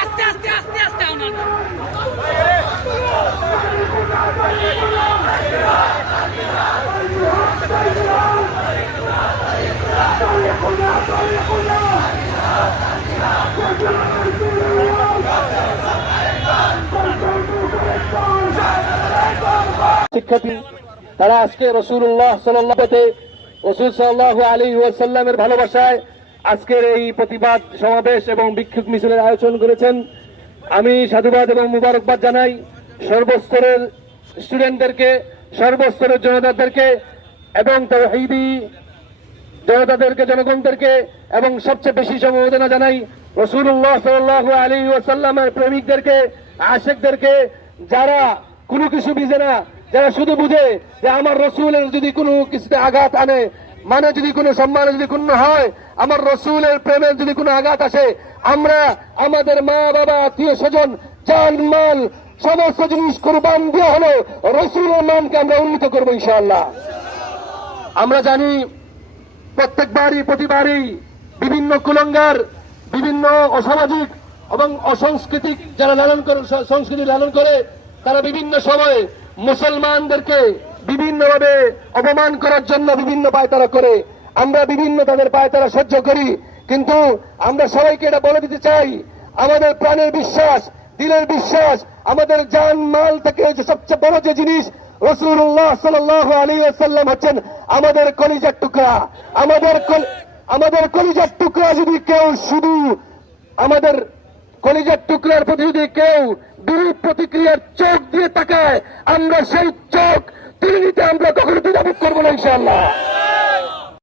আস্তে আস্তে আস্তে আস্তে শিক্ষার্থী তারা আজকে রাসূলুল্লাহ সাল্লাল্লাহু আলাইহি ওয়াসাল্লামের ভালোবাসায় আজকের এই প্রতিবাদ সমাবেশ এবং বিক্ষোভ মিছিলের আয়োজন করেছেন। আমি সাধুবাদ এবং মুবারকবাদ জানাই সর্বস্তরের স্টুডেন্টদেরকে, সর্বস্তরের জনতাদেরকে এবং তাওহীদি জনতাদেরকে, জনগণদেরকে, এবং সবচেয়ে বেশি সমবেদনা জানাই রাসূলুল্লাহ সাল্লাল্লাহু আলাইহি ওয়াসাল্লামের প্রেমিকদেরকে, আশিকদেরকে, যারা কোনো কিছু বুঝে না, যারা শুধু বুঝে যে আমার রসুলের যদি কোনো কিছুতে আঘাত আনে, মানে যদি কোনো সম্মানে যদি কোনো হয়, আমার রসুলের প্রেমের যদি কোনো আঘাত আসে, আমরা আমাদের মা বাবা আত্মীয় স্বজন জান মাল সমস্ত জিনিস কুরবান দিয়ে হলো রসুলের মানকে আমরা উন্নীত করবো ইনশাআল্লাহ। আমরা জানি প্রতিবারই বিভিন্ন কুলঙ্গার, বিভিন্ন অসামাজিক এবং অসাংস্কৃতিক যারা সংস্কৃতি লালন করে, তারা বিভিন্ন সময়ে মুসলমানদেরকে বিভিন্নভাবে অপমান করার জন্য বিভিন্ন পায়তারা করে। আমরা বিভিন্ন তাদের পায়তারা সহ্য করি, কিন্তু আমরা সবাইকে এটা বলে দিতে চাই, আমাদের প্রাণের বিশ্বাস, দিলের বিশ্বাস, আমাদের জান মাল থেকে যে সবচেয়ে বড় যে জিনিস রাসূলুল্লাহ সাল্লাল্লাহু আলাইহি ওয়াসাল্লাম হচ্ছেন আমাদের কলিজার টুকরা। আমাদের কলিজার টুকরা যদি কেউ শুধু আমাদের কলিজার টুকরার প্রতি যদি কেউ বিরূপ প্রতিক্রিয়ার চোখ দিয়ে তাকায়, আমরা সেই চোখ তিনি নিতে আমরা কখনো দ্বিধাবোধ করবো না ইনশাআল্লাহ।